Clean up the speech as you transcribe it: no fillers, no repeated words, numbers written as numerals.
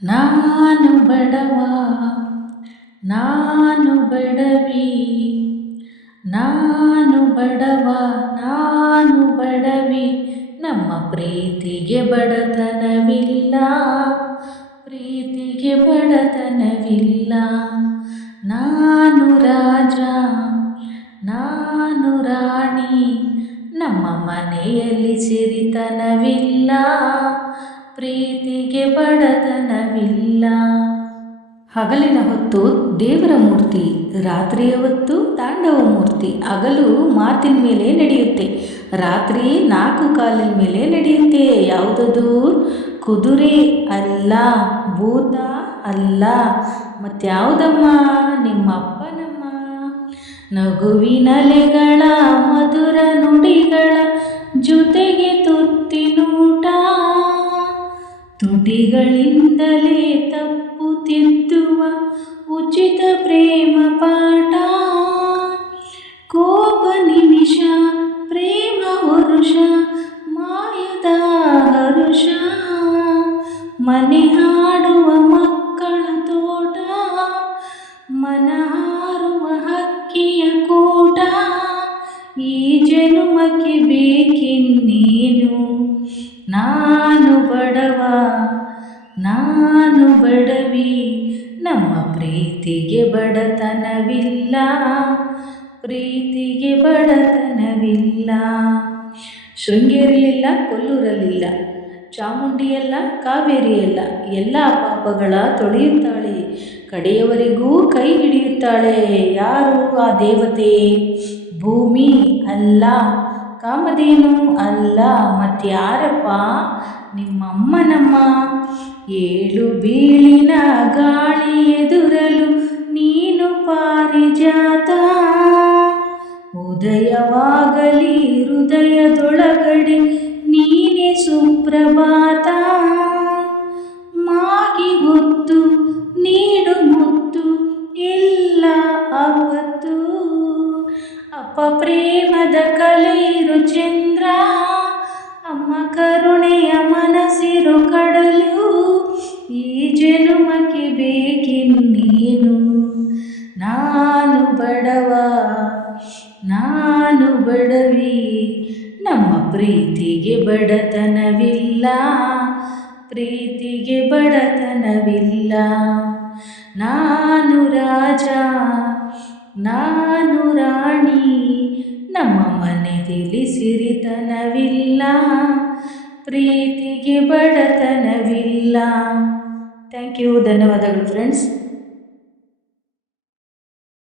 ನಾನು ಬಡವ ನಾನು ಬಡವಿ, ನಾನು ಬಡವ ನಾನು ಬಡವಿ, ನಮ್ಮ ಪ್ರೀತಿಗೆ ಬಡತನವಿಲ್ಲ, ಪ್ರೀತಿಗೆ ಬಡತನವಿಲ್ಲ. ನಾನು ರಾಜ ನಾನು ರಾಣಿ, ನಮ್ಮ ಮನೆಯಲ್ಲಿ ಸಿರಿತನವಿಲ್ಲ, ಪ್ರೀತಿಗೆ ಬಡತನವಿಲ್ಲ. ಹಗಲಿನ ಹೊತ್ತು ದೇವರ ಮೂರ್ತಿ, ರಾತ್ರಿಯ ಹೊತ್ತು ತಾಂಡವ ಮೂರ್ತಿ. ಹಗಲು ಮಾತಿನ ಮೇಲೆ ನಡೆಯುತ್ತೆ, ರಾತ್ರಿ 4 ಕಾಲಿನ ಮೇಲೆ ನಡೆಯುತ್ತೆ. ಯಾವುದದು? ಕುದುರೆ ಅಲ್ಲ, ಭೂತ ಅಲ್ಲ, ಮತ್ಯಾವುದಮ್ಮ? ನಿಮ್ಮ ಅಪ್ಪನಮ್ಮ. ನಗುವಿನಲೆಗಳ ಮಧುರ ನುಡಿಗಳ ಜೊತೆಗೆ ತುತ್ತಿನೂಟ, ತುಟಿಗಳಿಂದಲೇ ತಪ್ಪು ತಿದ್ದುವ ಉಚಿತ ಪ್ರೇಮ ಪಾಠ. ಕೋಪ ನಿಮಿಷ, ಪ್ರೇಮ ವರುಷ, ಮಾಯದ ಹರುಷ, ಮನೆ ಹಾಡುವ ಮಕ್ಕಳ ತೋಟ, ಮನ ಹಾರುವ ಹಕ್ಕಿಯ ಕೂಟ. ಈ ಜನುಮಕ್ಕೆ ಬೇಕಿನ್ನೇನು? ನಾನು ಬಡವ ನಾನು ಬಡವಿ, ನಮ್ಮ ಪ್ರೀತಿಗೆ ಬಡತನವಿಲ್ಲ, ಪ್ರೀತಿಗೆ ಬಡತನವಿಲ್ಲ. ಶೃಂಗೇರಿಯಲ್ಲ, ಕೊಲ್ಲೂರಲ್ಲಿಲ್ಲ, ಚಾಮುಂಡಿಯಲ್ಲ, ಕಾವೇರಿಯಲ್ಲ, ಎಲ್ಲ ಪಾಪಗಳ ತೊಳೆಯುತ್ತಾಳೆ, ಕಡೆಯವರೆಗೂ ಕೈ ಹಿಡಿಯುತ್ತಾಳೆ. ಯಾರು ಆ ದೇವತೆ? ಭೂಮಿ ಅಲ್ಲ, ಕಾಮಧೇನು ಅಲ್ಲ, ಮತ್ಯಾರಪ್ಪ? ನಿಮ್ಮಮ್ಮನಮ್ಮ. ಏಳು ಬೀಳಿನ ಗಾಳಿ ಎದುರಲು ನೀನು ಪಾರಿಜಾತ, ಉದಯವಾಗಲಿ ಹೃದಯದೊಳಗಡೆ ನೀನೆ ಸುಪ್ರಭಾತ. ಮಾಗಿ ಹೊತ್ತು ನೀಡು ಮುತ್ತು ಎಲ್ಲ ಆವತ್ತು, ಅಪ್ಪ ಪ್ರೇಮದ ಕಲೆಯಿರು ಚಂದ್ರ, ಅಮ್ಮ ಕರುಣೆಯ ಮನಸ್ಸಿರು ಕಡಲು. ಈ ಜನುಮಕ್ಕೆ ಬೇಕಿನ್ನೇನು? ನಾನು ಬಡವ ನಾನು ಬಡವಿ, ನಮ್ಮ ಪ್ರೀತಿಗೆ ಬಡತನವಿಲ್ಲ, ಪ್ರೀತಿಗೆ ಬಡತನವಿಲ್ಲ. ನಾನು ರಾಜ ನಾನು ರಾಣಿ, ನಮ್ಮ ಮನೆಯಲ್ಲಿ ಸಿರಿತನವಿಲ್ಲ, ಪ್ರೀತಿಗೆ ಬಡತನವಿಲ್ಲ. ಥ್ಯಾಂಕ್ ಯು, ಧನ್ಯವಾದಗಳು ಫ್ರೆಂಡ್ಸ್.